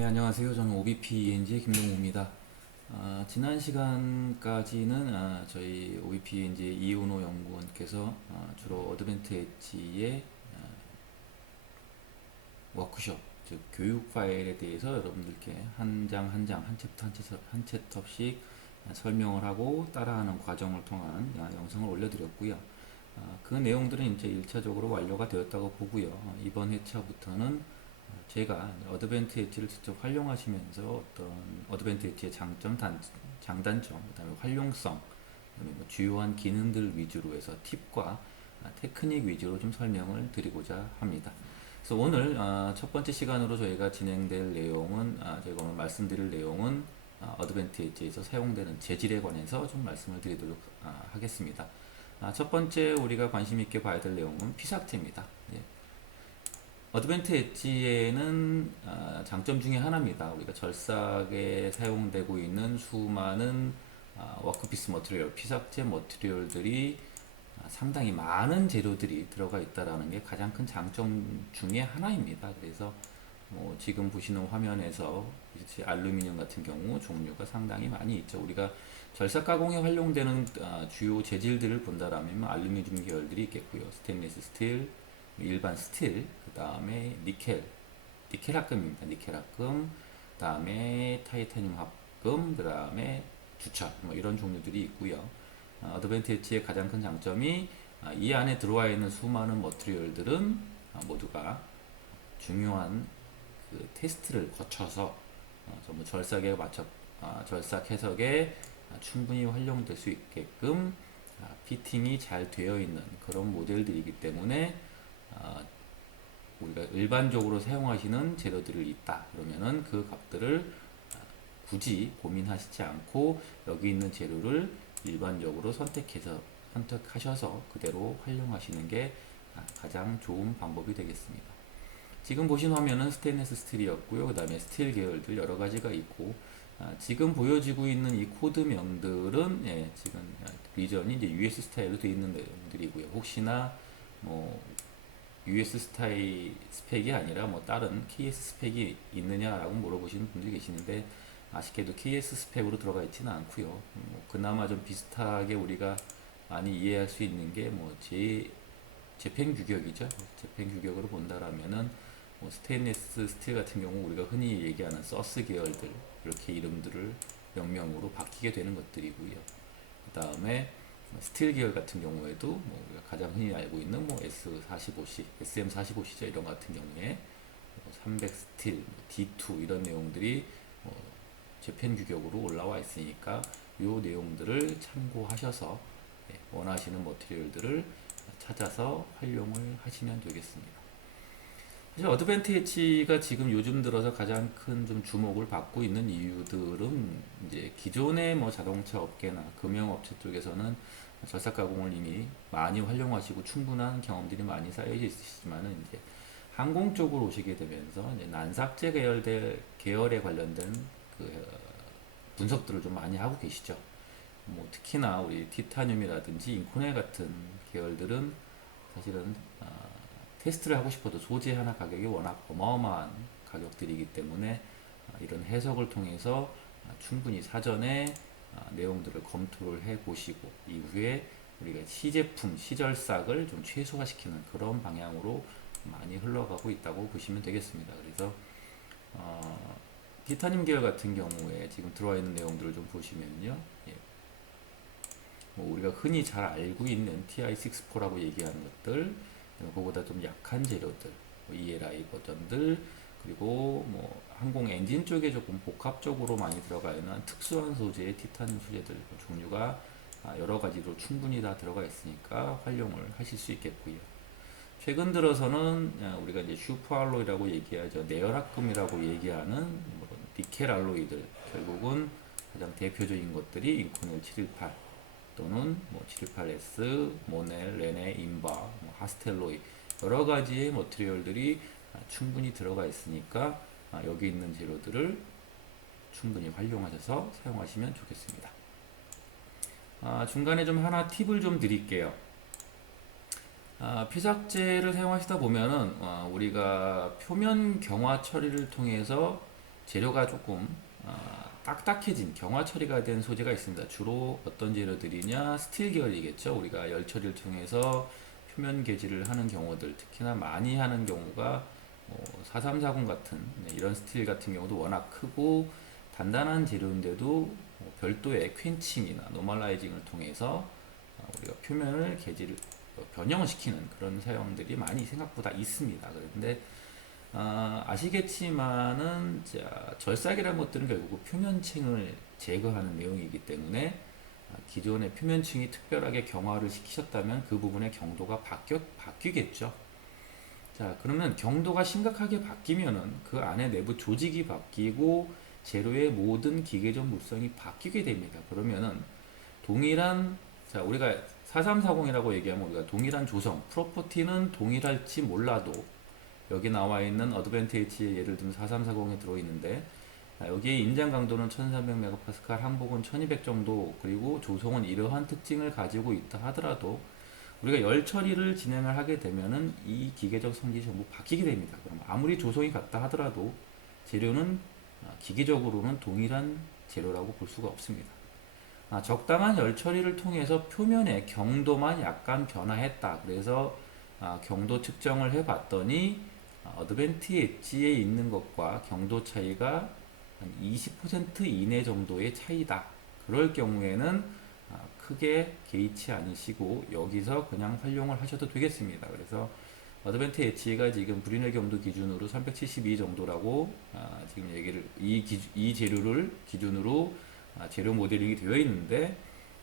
네, 안녕하세요. 저는 OBP-ENG의 김동우입니다. 지난 시간까지는 저희 OBP-ENG의 이은호 연구원께서 주로 어드밴트 엣지의 워크숍, 즉 교육 파일에 대해서 여러분들께 한 장 한 장, 한 챕터 한 챕터씩 설명을 하고 따라하는 과정을 통한 영상을 올려드렸고요. 그 내용들은 이제 1차적으로 완료가 되었다고 보고요. 이번 회차부터는 제가 어드밴트 엣지를 직접 활용하시면서 어떤 어드밴트 엣지의 장단점, 그다음에 활용성, 그다음에 뭐 주요한 기능들 위주로 해서 팁과 테크닉 위주로 좀 설명을 드리고자 합니다. 그래서 오늘 첫 번째 시간으로 저희가 진행될 내용은 저희가 오늘 말씀드릴 내용은 어드밴트 엣지에서 사용되는 재질에 관해서 좀 말씀을 드리도록 하겠습니다. 첫 번째 우리가 관심 있게 봐야 될 내용은 피삭제입니다. 예. 어드밴트 엣지에는 장점 중에 하나입니다. 우리가 절삭에 사용되고 있는 수많은 워크피스 머티리얼, 피삭제 머티리얼들이 상당히 많은 재료들이 들어가 있다는 게 가장 큰 장점 중에 하나입니다. 그래서 뭐 지금 보시는 화면에서 알루미늄 같은 경우 종류가 상당히 많이 있죠. 우리가 절삭 가공에 활용되는 주요 재질들을 본다라면 알루미늄 계열들이 있겠고요. 스테인리스 스틸, 일반 스틸, 그 다음에 니켈 합금입니다. 니켈 합금, 그 다음에 타이타늄 합금, 그 다음에 주철, 뭐 이런 종류들이 있고요. 어드밴트 엣지의 가장 큰 장점이 이 안에 들어와 있는 수많은 머티리얼들은 모두가 중요한 그 테스트를 거쳐서 전부 절삭에 맞춰 절삭 해석에 충분히 활용될 수 있게끔 피팅이 잘 되어 있는 그런 모델들이기 때문에 우리가 일반적으로 사용하시는 재료들이 있다 그러면은 그 값들을 굳이 고민하시지 않고 여기 있는 재료를 일반적으로 선택하셔서 그대로 활용하시는 게 가장 좋은 방법이 되겠습니다. 지금 보신 화면은 스테인리스 스틸이었고요. 그 다음에 스틸 계열들 여러 가지가 있고 지금 보여지고 있는 이 코드명들은 지금 리전이 이제 US 스타일로 되어 있는 내용들이고요. 혹시나 뭐 US 스타일 스펙이 아니라 뭐 다른 KS 스펙이 있느냐라고 물어보시는 분들이 계시는데 아쉽게도 KS 스펙으로 들어가 있지는 않고요. 뭐 그나마 좀 비슷하게 우리가 많이 이해할 수 있는 게 뭐 재팬 규격이죠. 재팬 규격으로 본다라면은 뭐 스테인리스 스틸 같은 경우 우리가 흔히 얘기하는 서스 계열들 이렇게 이름들을 명명으로 바뀌게 되는 것들이고요. 그 다음에 스틸 계열 같은 경우에도 뭐 우리가 가장 흔히 알고 있는 뭐 S45C, SM45C죠. 이런 같은 경우에 300 스틸, D2 이런 내용들이 재팬 규격으로 올라와 있으니까 이 내용들을 참고하셔서 원하시는 머티리얼들을 찾아서 활용을 하시면 되겠습니다. 사실 어드밴트 엣지가 지금 요즘 들어서 가장 큰 좀 주목을 받고 있는 이유들은 이제 기존의 뭐 자동차 업계나 금융업체 쪽에서는 절삭 가공을 이미 많이 활용하시고 충분한 경험들이 많이 쌓여져 있으시지만은 이제 항공 쪽으로 오시게 되면서 이제 난삭제 계열에 관련된 그 분석들을 좀 많이 하고 계시죠. 뭐 특히나 우리 티타늄이라든지 인코넬 같은 계열들은 사실은 테스트를 하고 싶어도 소재 하나 가격이 워낙 어마어마한 가격들이기 때문에 이런 해석을 통해서 충분히 사전에 내용들을 검토를 해 보시고 이후에 우리가 시제품, 시절삭을 좀 최소화시키는 그런 방향으로 많이 흘러가고 있다고 보시면 되겠습니다. 그래서 티타늄 계열 같은 경우에 지금 들어와 있는 내용들을 좀 보시면요. 뭐 우리가 흔히 잘 알고 있는 TI64라고 얘기하는 것들, 그거보다 좀 약한 재료들, 뭐 ELI 버전들, 그리고 뭐 항공 엔진 쪽에 조금 복합적으로 많이 들어가 있는 특수한 소재의 티탄 소재들 종류가 여러 가지로 충분히 다 들어가 있으니까 활용을 하실 수 있겠고요. 최근 들어서는 우리가 이제 슈퍼알로이라고 얘기하죠. 내열합금이라고 얘기하는 뭐 니켈 알로이들, 결국은 가장 대표적인 것들이 인코넬 718 또는 뭐 718S, 모넬, 레네, 인바, 뭐 하스텔로이 여러 가지의 머티리얼들이 충분히 들어가 있으니까 여기 있는 재료들을 충분히 활용하셔서 사용하시면 좋겠습니다. 중간에 좀 하나 팁을 좀 드릴게요. 피삭제를 사용하시다 보면은 우리가 표면 경화 처리를 통해서 재료가 조금 딱딱해진 경화 처리가 된 소재가 있습니다. 주로 어떤 재료들이냐, 스틸 계열이겠죠. 우리가 열 처리를 통해서 표면 개지를 하는 경우들, 특히나 많이 하는 경우가 4340 같은 이런 스틸 같은 경우도 워낙 크고 단단한 재료인데도 별도의 퀸칭이나 노멀라이징을 통해서 우리가 표면을 개지를 변형을 시키는 그런 사용들이 많이 생각보다 있습니다. 그런데 아시겠지만은 절삭이라는 것들은 결국 표면층을 제거하는 내용이기 때문에 기존의 표면층이 특별하게 경화를 시키셨다면 그 부분의 경도가 바뀌겠죠. 자, 그러면 경도가 심각하게 바뀌면은 그 안에 내부 조직이 바뀌고 재료의 모든 기계적 물성이 바뀌게 됩니다. 그러면은 동일한, 자, 우리가 4340이라고 얘기하면 우리가 동일한 조성, 프로퍼티는 동일할지 몰라도 여기 나와 있는 어드밴티지에 예를 들면 4340에 들어있는데 여기에 인장 강도는 1300MPa, 항복은 1200 정도, 그리고 조성은 이러한 특징을 가지고 있다 하더라도 우리가 열 처리를 진행을 하게 되면은 이 기계적 성질이 전부 바뀌게 됩니다. 그럼 아무리 조성이 같다 하더라도 재료는 기계적으로는 동일한 재료라고 볼 수가 없습니다. 적당한 열 처리를 통해서 표면의 경도만 약간 변화했다. 그래서 경도 측정을 해봤더니 어드밴티 엣지에 있는 것과 경도 차이가 한 20% 이내 정도의 차이다. 그럴 경우에는 크게 개의치 않으시고 여기서 그냥 활용을 하셔도 되겠습니다. 그래서 어드밴티 엣지가 지금 브리넬 경도 기준으로 372 정도라고 지금 얘기를 이 재료를 기준으로 재료 모델링이 되어 있는데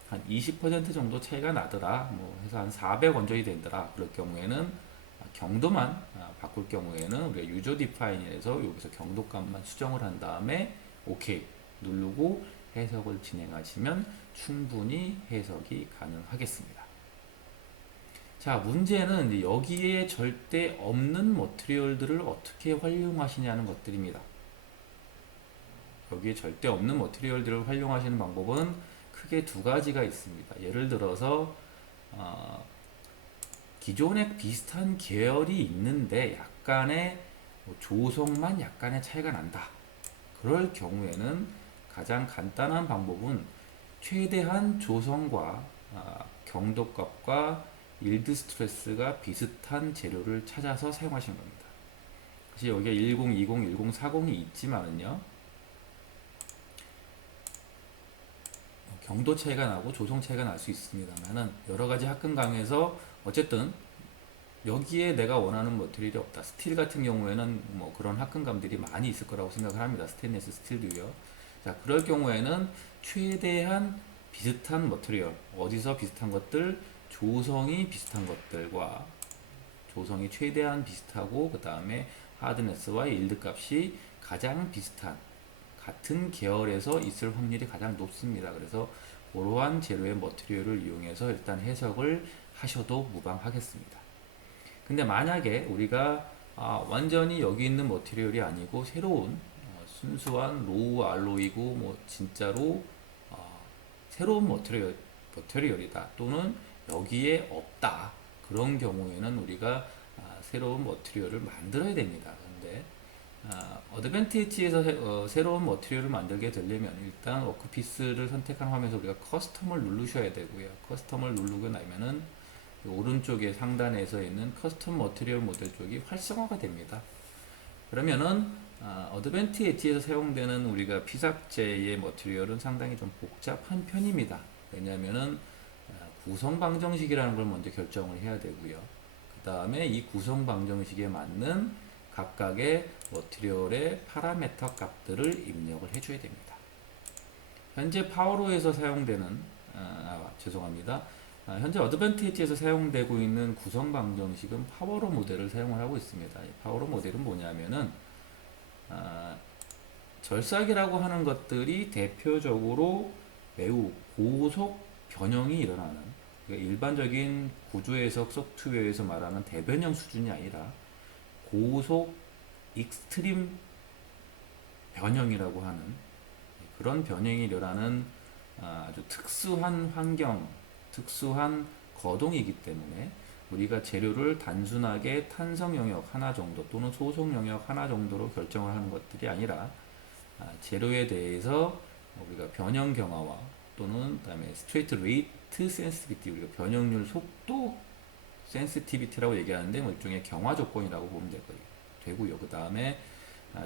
한 20% 정도 차이가 나더라. 뭐 해서 한 400 원정이 되더라. 그럴 경우에는 경도만 바꿀 경우에는 우리가 유저 디파인에서 여기서 경도값만 수정을 한 다음에 오케이 누르고 해석을 진행하시면 충분히 해석이 가능하겠습니다. 자, 문제는 여기에 절대 없는 머티리얼들을 어떻게 활용하시냐는 것들입니다. 여기에 절대 없는 머티리얼들을 활용하시는 방법은 크게 두 가지가 있습니다. 예를 들어서 기존에 비슷한 계열이 있는데 약간의 조성만 약간의 차이가 난다. 그럴 경우에는 가장 간단한 방법은 최대한 조성과 경도값과 일드 스트레스가 비슷한 재료를 찾아서 사용하시는 겁니다. 사실 여기에 10, 20, 1040이 있지만은요, 경도 차이가 나고 조성 차이가 날 수 있습니다만은 여러 가지 학금 강에서 어쨌든 여기에 내가 원하는 머티리얼이 없다. 스틸 같은 경우에는 뭐 그런 합금감들이 많이 있을 거라고 생각을 합니다. 스테인리스 스틸도요. 자, 그럴 경우에는 최대한 비슷한 머티리얼, 어디서 비슷한 것들, 조성이 비슷한 것들과 조성이 최대한 비슷하고 그 다음에 하드네스와 일드 값이 가장 비슷한 같은 계열에서 있을 확률이 가장 높습니다. 그래서 그러한 재료의 머티리얼을 이용해서 일단 해석을 하셔도 무방하겠습니다. 근데 만약에 우리가 완전히 여기 있는 머티리얼이 아니고 새로운 순수한 로우 알로이고 뭐 진짜로 새로운 머티리얼이다 또는 여기에 없다 그런 경우에는 우리가 새로운 머티리얼을 만들어야 됩니다. 근데 어드밴티지에서 새로운 머티리얼을 만들게 되려면 일단 워크피스를 선택한 화면에서 우리가 커스텀을 누르셔야 되고요. 커스텀을 누르고 나면은 오른쪽에 상단에서 있는 커스텀 머티리얼 모델 쪽이 활성화가 됩니다. 그러면은 어드밴티 엣지에서 사용되는 우리가 피삭제의 머티리얼은 상당히 좀 복잡한 편입니다. 왜냐하면은 구성 방정식이라는 걸 먼저 결정을 해야 되고요. 그 다음에 이 구성 방정식에 맞는 각각의 머티리얼의 파라메터 값들을 입력을 해줘야 됩니다. 현재 파워로에서 사용되는 죄송합니다. 현재 어드밴티지에서 사용되고 있는 구성 방정식은 파워로 모델을 사용을 하고 있습니다. 파워로 모델은 뭐냐면은 절삭이라고 하는 것들이 대표적으로 매우 고속 변형이 일어나는 그러니까 일반적인 구조해석 소프트웨어에서 말하는 대변형 수준이 아니라 고속 익스트림 변형이라고 하는 그런 변형이 일어나는 아주 특수한 환경 특수한 거동이기 때문에 우리가 재료를 단순하게 탄성 영역 하나 정도 또는 소속 영역 하나 정도로 결정을 하는 것들이 아니라 재료에 대해서 우리가 변형 경화와 또는 그다음에 스트레이트 레이트 센시티비티, 우리가 변형률 속도 센시티비티라고 얘기하는데 뭐 일종의 경화 조건이라고 보면 되고요. 그 다음에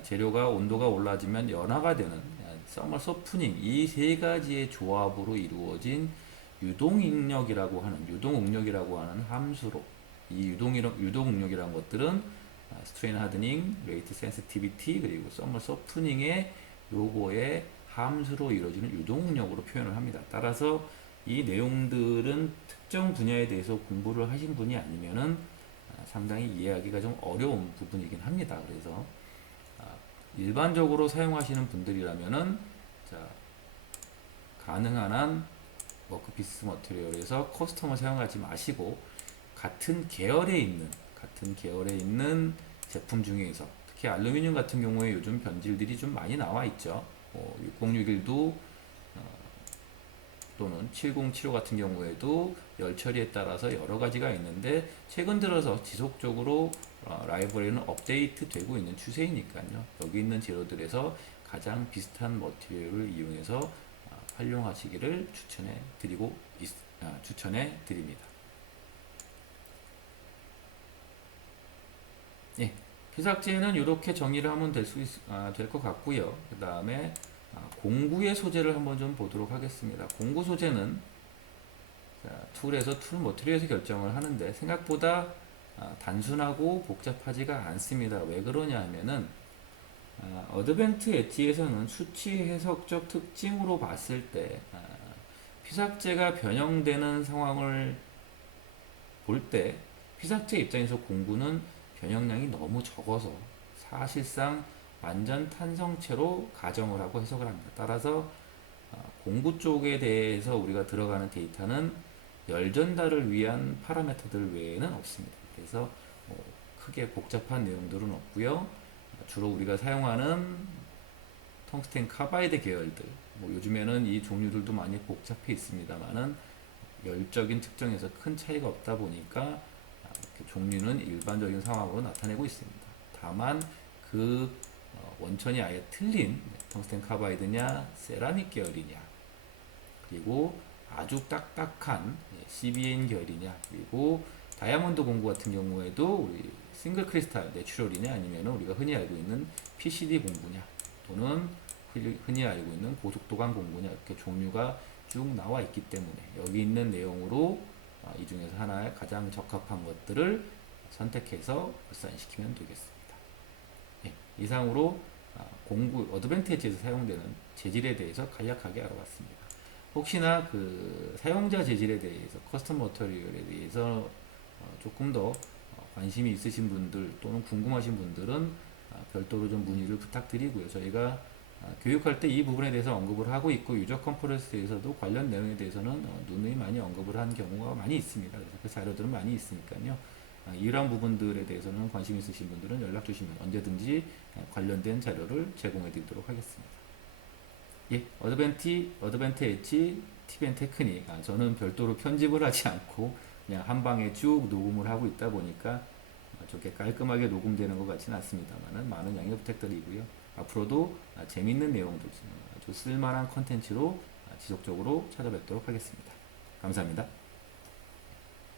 재료가 온도가 올라지면 연화가 되는 서머 소프닝, 이 세 가지의 조합으로 이루어진 유동응력이라고 하는 함수로, 이 유동응력이라는 것들은 스트레인 하드닝, 레이트 센시티비티, 그리고 서머 소프닝의 요거의 함수로 이루어지는 유동응력으로 표현을 합니다. 따라서 이 내용들은 특정 분야에 대해서 공부를 하신 분이 아니면은 상당히 이해하기가 좀 어려운 부분이긴 합니다. 그래서 일반적으로 사용하시는 분들이라면은 가능한 한 워크피스 머티리얼에서 커스텀을 사용하지 마시고 같은 계열에 있는 제품 중에서, 특히 알루미늄 같은 경우에 요즘 변질들이 좀 많이 나와 있죠. 6061도 또는 7075 같은 경우에도 열 처리에 따라서 여러 가지가 있는데 최근 들어서 지속적으로 라이브러리는 업데이트 되고 있는 추세이니까요. 여기 있는 재료들에서 가장 비슷한 머티리얼을 이용해서 활용하시기를 추천해 드립니다. 예, 피삭제는 이렇게 정의를 하면 될 것 같고요. 그 다음에 공구의 소재를 한번 좀 보도록 하겠습니다. 공구 소재는 툴에서 툴 머티리얼에서 결정을 하는데 생각보다 단순하고 복잡하지가 않습니다. 왜 그러냐 하면은 어드밴트 엣지에서는 수치 해석적 특징으로 봤을 때 피삭제가 변형되는 상황을 볼 때 피삭제 입장에서 공구는 변형량이 너무 적어서 사실상 완전 탄성체로 가정을 하고 해석을 합니다. 따라서 공구 쪽에 대해서 우리가 들어가는 데이터는 열 전달을 위한 파라미터들 외에는 없습니다. 그래서 크게 복잡한 내용들은 없고요. 주로 우리가 사용하는 텅스텐 카바이드 계열들, 요즘에는 이 종류들도 많이 복잡해 있습니다만은 열적인 특정에서 큰 차이가 없다 보니까 종류는 일반적인 상황으로 나타내고 있습니다. 다만 그 원천이 아예 틀린 텅스텐 카바이드냐 세라믹 계열이냐, 그리고 아주 딱딱한 CBN 계열이냐, 그리고 다이아몬드 공구 같은 경우에도 우리 싱글 크리스탈 내추럴이냐, 아니면 우리가 흔히 알고 있는 PCD 공구냐, 또는 흔히 알고 있는 고속도관 공구냐, 이렇게 종류가 쭉 나와 있기 때문에 여기 있는 내용으로 이 중에서 하나에 가장 적합한 것들을 선택해서 발산시키면 되겠습니다. 예, 이상으로 공구 어드밴티지에서 사용되는 재질에 대해서 간략하게 알아봤습니다. 혹시나 그 사용자 재질에 대해서 커스텀 머터리얼에 대해서 조금 더 관심이 있으신 분들 또는 궁금하신 분들은 별도로 좀 문의를 부탁드리고요. 저희가 교육할 때 이 부분에 대해서 언급을 하고 있고 유저 컨퍼런스에서도 관련 내용에 대해서는 누누이 많이 언급을 한 경우가 많이 있습니다. 그래서 그 자료들은 많이 있으니까요. 이러한 부분들에 대해서는 관심 있으신 분들은 연락 주시면 언제든지 관련된 자료를 제공해 드리도록 하겠습니다. 예, 어드밴트 엣지 팁 앤 테크닉. 저는 별도로 편집을 하지 않고 그냥 한 방에 쭉 녹음을 하고 있다 보니까 저게 깔끔하게 녹음되는 것 같지는 않습니다만 많은 양해 부탁드리고요. 앞으로도 재밌는 내용들, 아주 쓸만한 컨텐츠로 지속적으로 찾아뵙도록 하겠습니다. 감사합니다.